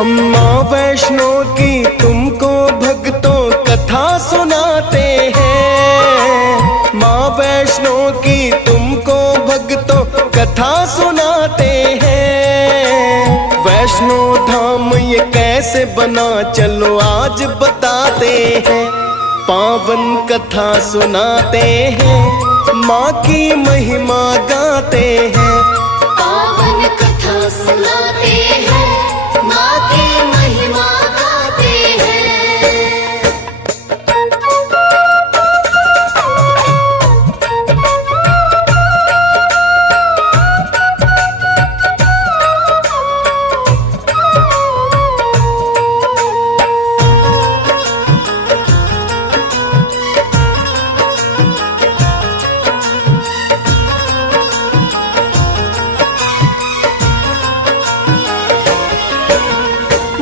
हम माँ वैष्णो की तुमको भक्तों कथा सुनाते हैं। माँ वैष्णो की तुमको भक्तों कथा सुनाते हैं। वैष्णो धाम ये कैसे बना चलो आज बताते हैं। पावन कथा सुनाते हैं, माँ की महिमा गाते हैं। पावन कथा सुनाते हैं, माँ की महिमा गाते हैं।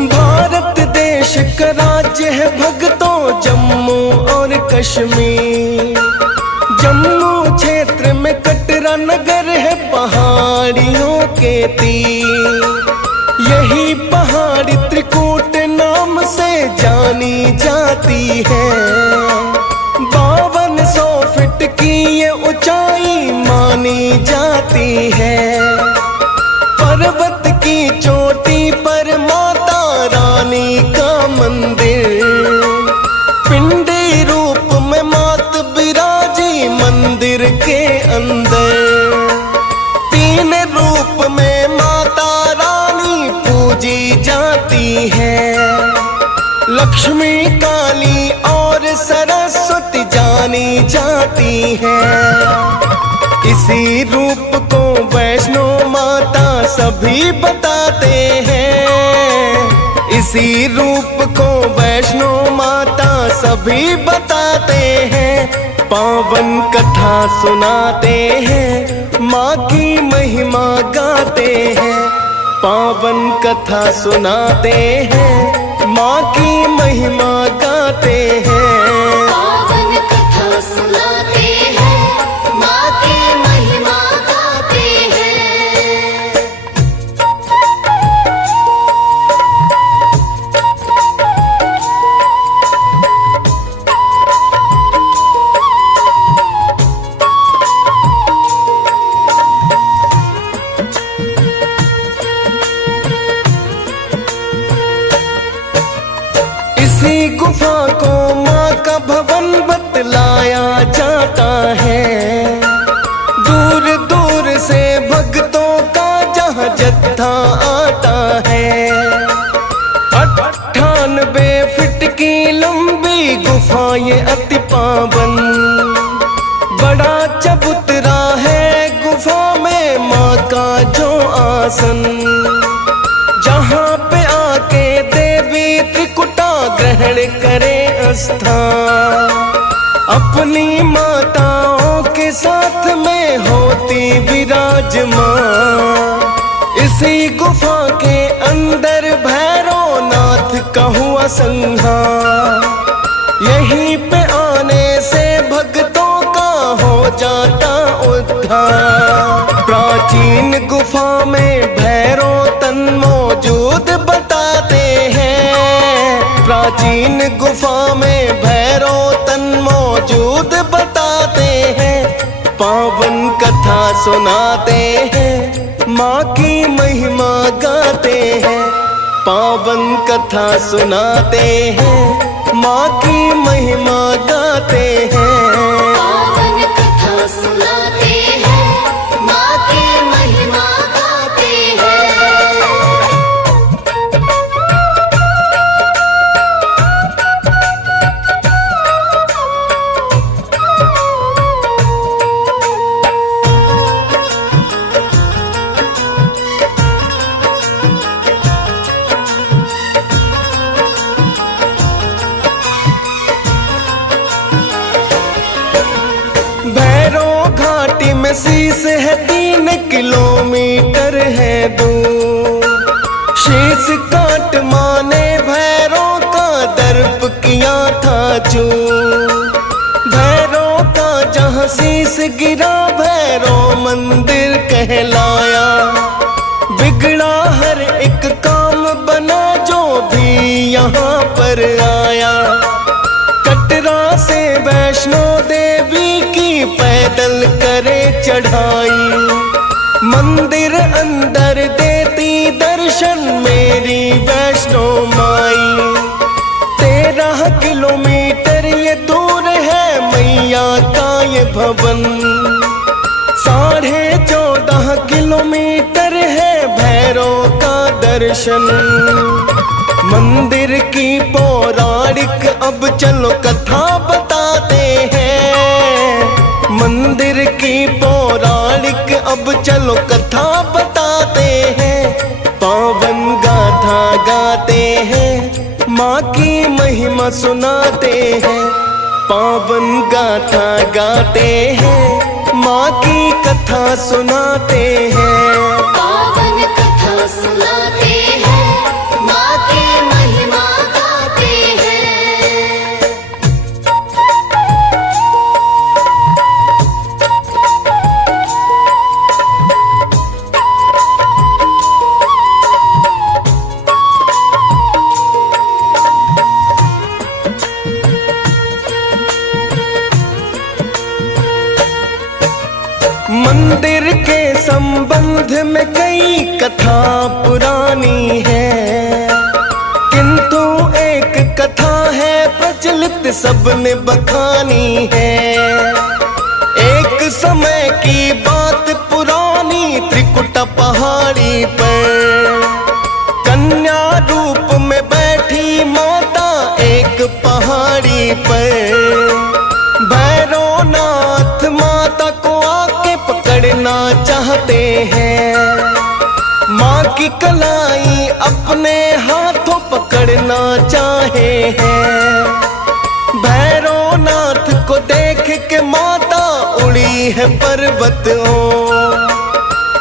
भारत देश का राज्य है भक्तों जम्मू और कश्मीर। जम्मू क्षेत्र में कटरा नगर है पहाड़ियों के तीर। यही पहाड़ी त्रिकूट नाम से जानी जाती है। 5200 फीट की ये ऊंचाई मानी जाती है। पर्वत की चोटी पर माता रानी का मंदिर। पिंडी रूप में मात विराजी मंदिर के अंदर। 3 रूप में माता रानी पूजी जाती है। लक्ष्मी, काली और सरस्वती जानी जाती है। इसी रूप को वैष्णो माता सभी बताते हैं। इसी रूप को वैष्णो माता सभी बताते हैं। पावन कथा सुनाते हैं, माँ की महिमा गाते हैं। पावन कथा सुनाते हैं, माँ की महिमा गाते हैं। पावन कथा सुनाते हैं, माँ की महिमा गाते हैं। इसी गुफा को माँ का भवन बतलाया जाता है। दूर दूर से भक्तों का जहाँ जत्था आता है। 98 फीट की लंबी गुफा ये अति पावन। बड़ा चबूतरा है गुफा में माँ का जो आसन। जहाँ पे आके देवी त्रिकुटा ग्रहण करे स्थान। अपनी माताओं के साथ में होती विराजमान। इसी गुफा के अंदर भैरवनाथ का हुआ संहार। यहीं पे आने से भक्तों का हो जाता उद्धार। प्राचीन गुफा में भैरव तन मौजूद बताते हैं। प्राचीन गुफा में भैरव तन मौजूद बताते हैं। पावन कथा सुनाते हैं, माँ की महिमा गाते हैं। पावन कथा सुनाते हैं, माँ की महिमा गाते हैं। पावन कथा सुनाते हैं, माँ की महिमा गाते हैं। भैरव घाटी में शीश है 3 किलोमीटर है दूर। शीश काट माने भैरव का दर्प किया था चूर। भैरव का जहाँ शीश गिरा भैरव मंदिर कहलाया। बिगड़ा हर एक काम बना जो पर आया। कटरा से वैष्णो देवी की पैदल करे चढ़ाई, मंदिर अंदर देती दर्शन मेरी वैष्णो माई। 13 किलोमीटर ये दूर है मैया का ये भवन, 14.5 किलोमीटर है भैरव का दर्शन। मंदिर की पौराणिक अब चलो कथा बताते हैं, मंदिर की पौराणिक अब चलो कथा बताते हैं। पावन गाथा गाते हैं, माँ की महिमा सुनाते हैं। पावन गाथा गाते हैं, माँ की कथा सुनाते हैं। पावन कथा सुनाते हैं, माँ की महिमा गाते हैं। मंदिर के संबंध में कई कथा पुरानी है, किंतु एक कथा है प्रचलित सबने बखानी है। एक समय की बात पुरानी, त्रिकुटा पहाड़ी पर कन्या रूप में बैठी माता एक पहाड़ी पर। भैरवनाथ माता को आके पकड़ना चाहते हैं, माँ की कलाई अपने हाथों पकड़ना चाहे हैं। भैरवनाथ को देख के माता उड़ी है पर्वतों,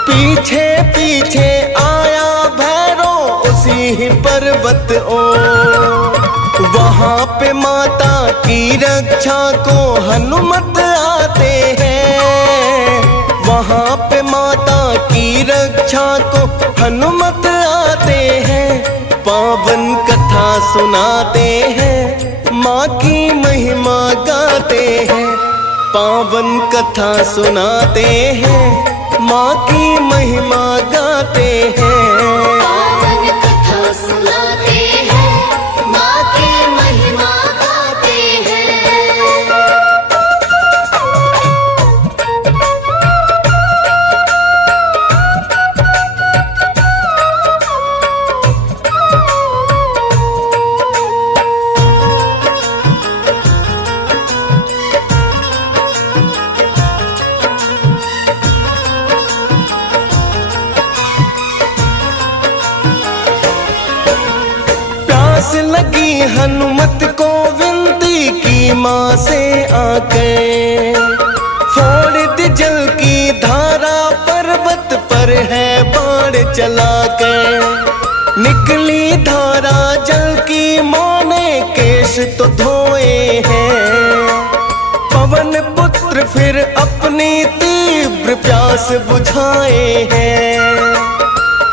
पीछे पीछे आया भैरव उसी ही पर्वतों। वहाँ पे माता की रक्षा को हनुमत आते हैं, वहाँ पे माता की रक्षा को हनुमत आते हैं। पावन कथा सुनाते हैं, माँ की महिमा गाते हैं। पावन कथा सुनाते हैं, माँ की महिमा गाते हैं। पावन कथा सुनाते हैं, माँ की महिमा गाते हैं। प्यास लगी हनुमत को विनती की माँ से आके, फोड़ दी जल की धारा पर्वत पर है बाण चला के। निकली धारा जल की, माँ ने केश तो धोए हैं। पवन पुत्र फिर अपनी तीव्र प्यास बुझाए हैं।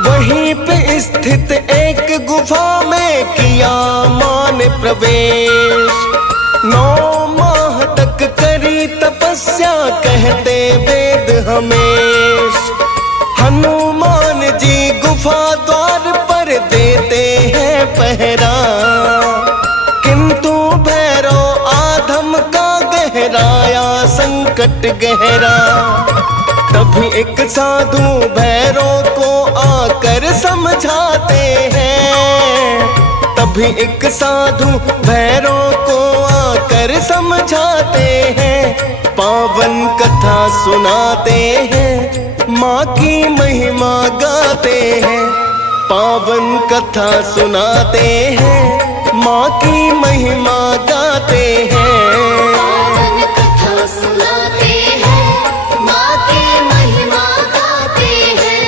वहीं पे स्थित एक गुफा में किया माँ ने प्रवेश। 9 माह तक करी तपस्या कहते वेद हमेश। हनुमान जी गुफा द्वार पर देते हैं पहरा, किंतु भैरव आधम का गहराया संकट गहरा। तभी एक साधु भैरव को आकर समझाते हैं, तभी एक साधु भैरव को आकर समझाते हैं। पावन कथा सुनाते हैं, माँ की महिमा गाते हैं। पावन कथा सुनाते हैं, माँ की महिमा गाते हैं। पावन कथा सुनाते हैं, माँ की महिमा गाते हैं।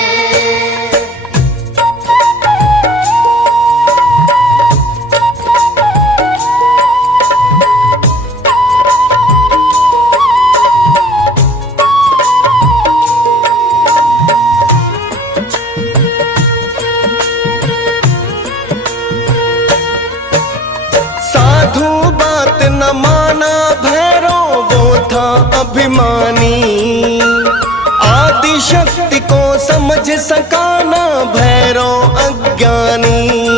को समझ सका ना भैरव अज्ञानी।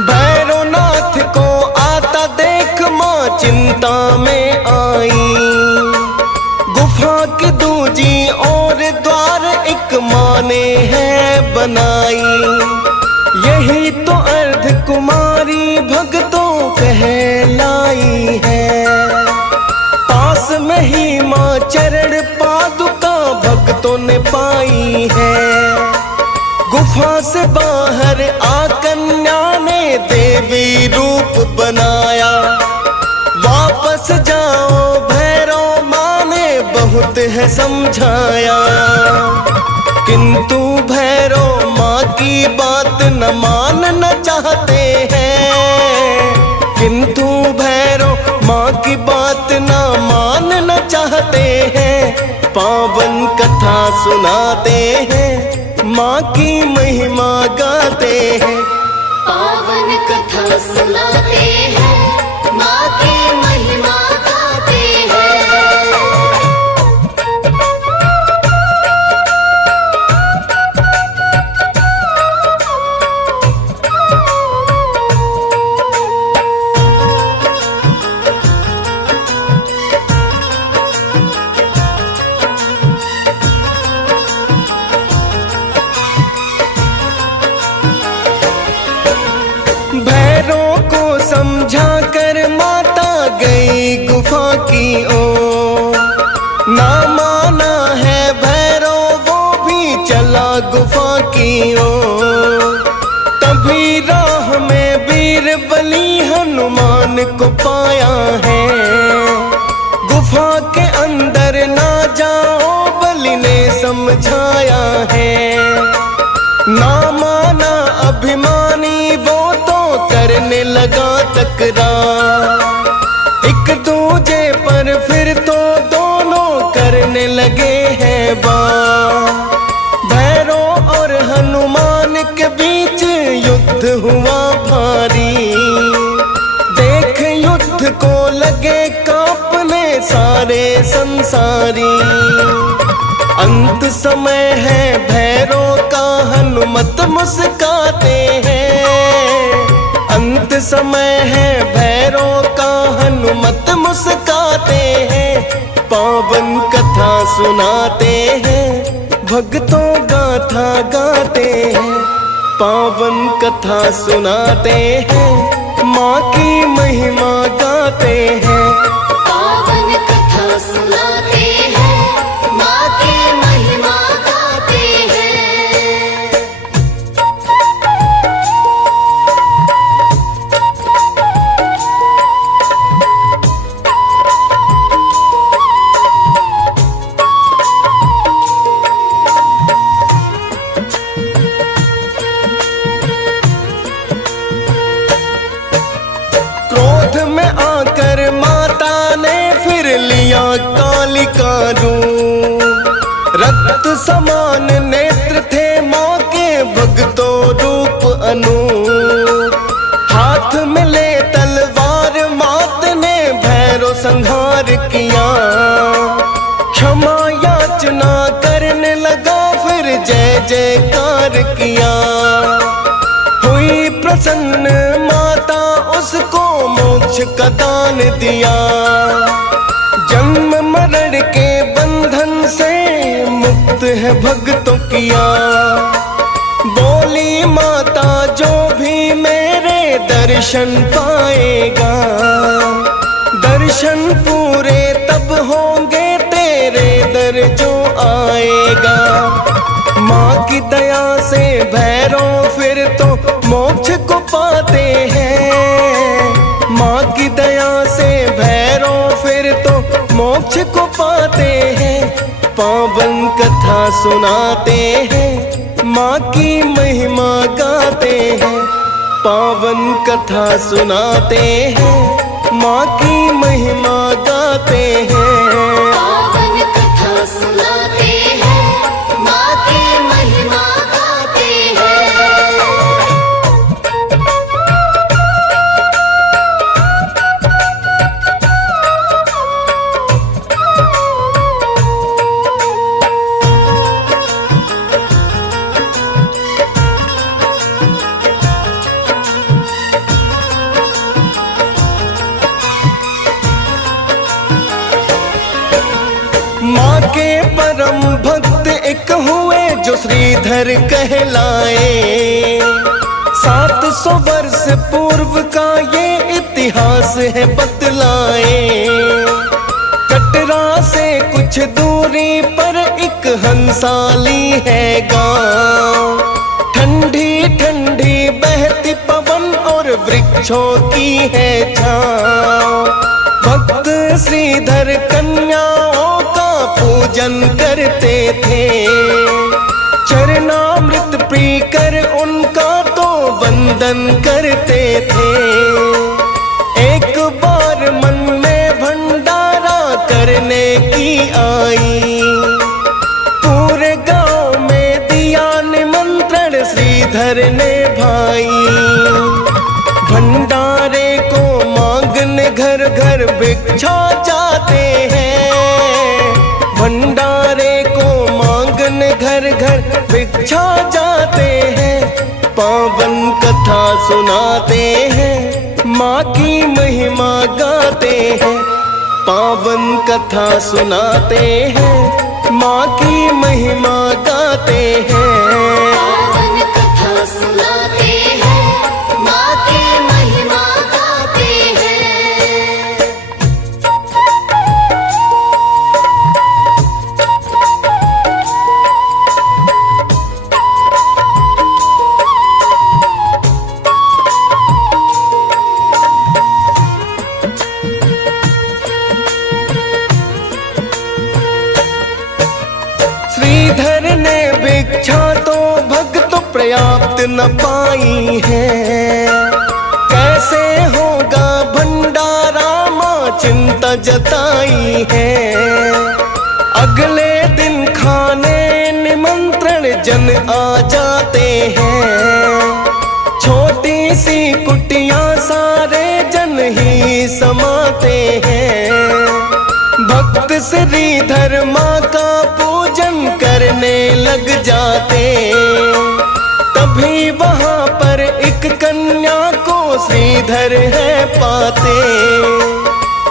भैरवनाथ को आता देख माँ चिंता में आई। गुफा की दूजी और द्वार एक माँ ने है बनाई। यही तो अर्ध कुमारी भक्तों कहलाई है। पास में ही माँ चरण पादुका भक्तों ने पाई है। गुफा से बाहर आ कन्या ने देवी रूप बनाया। वापस जाओ भैरव माँ ने बहुत है समझाया। किंतु भैरव माँ की बात न मानना चाहते हैं। किंतु भैरव माँ की बात न मानना चाहते हैं। पावन कथा सुनाते हैं, माँ की महिमा गाते हैं। पावन कथा सुनाते हैं, माँ की महिमा गाते हैं। भैरव को समझा कर माता गई गुफा की ओर। ना माना है भैरव वो भी चला गुफा की ओर। तभी राह में वीर बलि हनुमान को पाया है। गुफा के अंदर ना जाओ बलि ने समझाया है। ना माना अभिमानी वो तो करने लगा तकरार। एक दूजे पर फिर तो दोनों करने लगे हैं वार। भैरव और हनुमान के बीच युद्ध हुआ भारी। देख युद्ध को लगे कांपने सारे संसारी। अंत समय है भैरव का हनुमत मुस्काते हैं। अंत समय है भैरव का हनुमत मुस्काते हैं। पावन कथा सुनाते हैं, भक्तों गाथा गाते हैं। पावन कथा सुनाते हैं, माँ की महिमा गाते हैं। पावन कथा सुनाते हैं, माँ की महिमा गाते हैं। क्रोध में आकर माता ने फिर लिया कालिका रूप। रक्त समान नेत्र थे माँ के भक्तों रूप अनूप। हाथ में ले तलवार मात ने भैरव संहार किया। क्षमा याचना करने लगा फिर जय जयकार किया। हुई प्रसन्न माता उसको मोक्ष का दान दिया। जन्म मरण के बंधन से मुक्त है भक्तों किया। बोली माता जो भी मेरे दर्शन पाएगा। दर्शन पूरे तब होंगे तेरे दर जो आएगा। माँ की दया से भैरव फिर तो मोक्ष को पाते हैं। माँ की दया से भैरव फिर तो मोक्ष को पाते हैं। पावन कथा सुनाते हैं, माँ की महिमा गाते हैं। पावन कथा सुनाते हैं, माँ की महिमा गाते हैं। पावन कथा सुनाते हैं, माँ की महिमा गाते हैं। श्रीधर कहलाए। 700 वर्ष पूर्व का ये इतिहास है बतलाए। कटरा से कुछ दूरी पर एक हंसाली है गांव। ठंडी ठंडी बहती पवन और वृक्षों की है छाँव। भक्त श्रीधर कन्याओं का पूजन करते थे। चरणामृत पीकर उनका तो वंदन करते थे। एक बार मन में भंडारा करने की आई। पूरे गांव में दिया निमंत्रण श्रीधर ने भाई। भंडारे को मांगने घर घर भिक्षा जाते हैं। भंडारे को मांगने घर घर भिक्षा जाते हैं। पावन कथा सुनाते हैं, माँ की महिमा गाते हैं। पावन कथा सुनाते हैं, माँ की महिमा गाते हैं। पावन कथा सुनाते हैं, माँ की महिमा गाते हैं। श्रीधर ने भिक्षा तो भक्त पर्याप्त न पाई है। कैसे होगा भंडारा, माँ चिंता जताई है। अगले दिन खाने निमंत्रण जन आ जाते हैं। छोटी सी कुटिया सारे जन ही समाते हैं। भक्त श्रीधर माँ का पूजन करने लग जाते। तभी वहाँ पर एक कन्या को श्रीधर है पाते।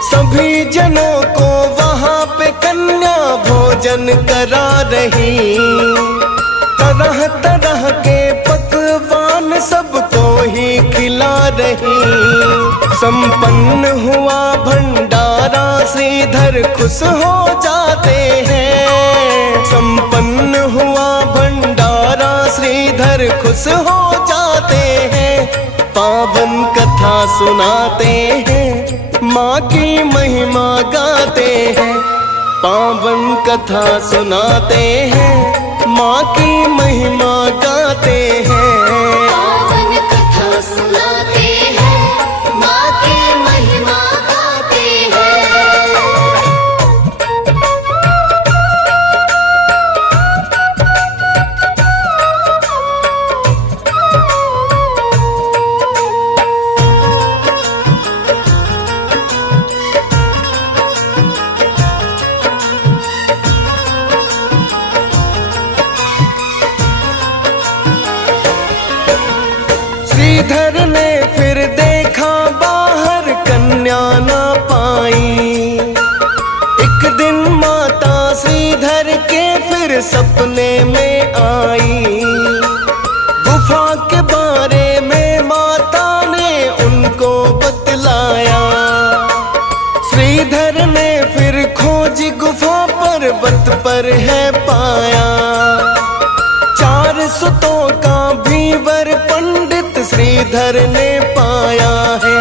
सभी जनों को वहाँ पे कन्या भोजन करा रही। तरह तरह के पकवान सबको ही खिला रही। संपन्न हुआ भंडारा, श्रीधर खुश हो जाते हैं। संपन्न हुआ भंडारा, श्रीधर खुश हो जाते हैं। पावन कथा सुनाते हैं, माँ की महिमा गाते हैं। पावन कथा सुनाते हैं, माँ की महिमा गाते हैं। पावन कथा सुनाते हैं, माँ की महिमा गाते हैं। श्रीधर ने फिर देखा बाहर कन्या ना पाई। एक दिन माता श्रीधर के फिर सपने में आई। गुफा के बारे में माता ने उनको बतलाया। श्रीधर ने फिर खोज गुफा पर्वत पर है पाया। 4 सुतों का भी वर पंडित श्रीधर ने पाया है।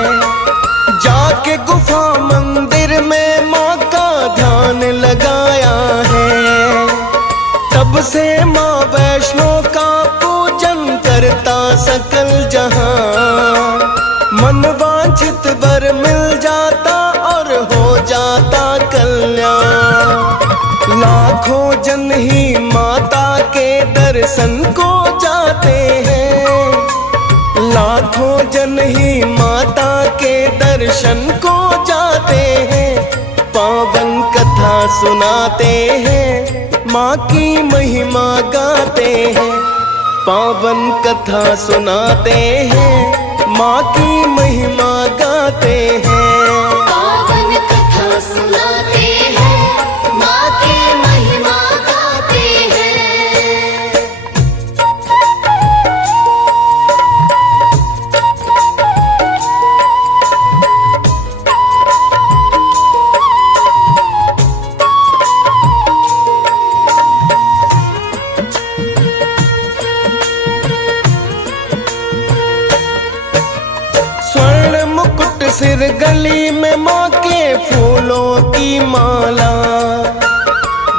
जाके गुफा मंदिर में माँ का ध्यान लगाया है। तब से माँ वैष्णो का पूजन करता सकल जहां। मनवांछित वर मिल जाता और हो जाता कल्याण। लाखों जन ही माता के दर्शन को जाते हैं। लाखों जन ही माता के दर्शन को जाते हैं। पावन कथा सुनाते हैं, माँ की महिमा गाते हैं। पावन कथा सुनाते हैं, माँ की महिमा गाते हैं। पावन कथा सुनाते हैं, माँ की महिमा गाते हैं। सिर गली में माँ के फूलों की माला,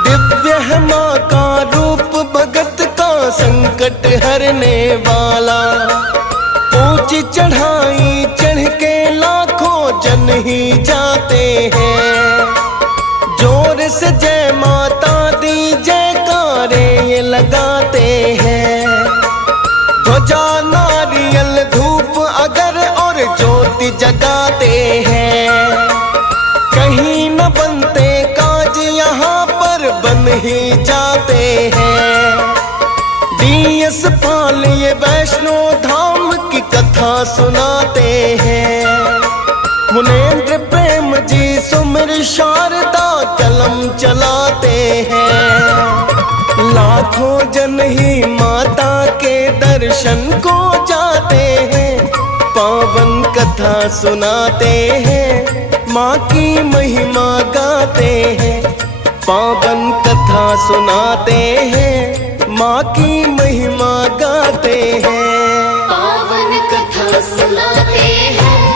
दिव्य है माँ का रूप भगत का संकट हरने वाला। ऊंची चढ़ाई चढ़ के लाखों जन ही जाते हैं, जोर से जय माता दी जयकारे ये लगाते हैं। ध्वजा नारियल धूप अगर और ज्योति जगाते हैं, कहीं न बनते काज यहाँ पर बन ही जाते हैं। डीएस पाल ये वैष्णो धाम की कथा सुनाते हैं, मुनेन्द्र प्रेम जी सुमिर शारदा कलम चलाते हैं। लाखों जन ही माता के दर्शन को जाते हैं, पावन कथा सुनाते हैं, माँ की महिमा गाते हैं। पावन कथा सुनाते हैं, माँ की महिमा गाते हैं। पावन कथा सुनाते हैं।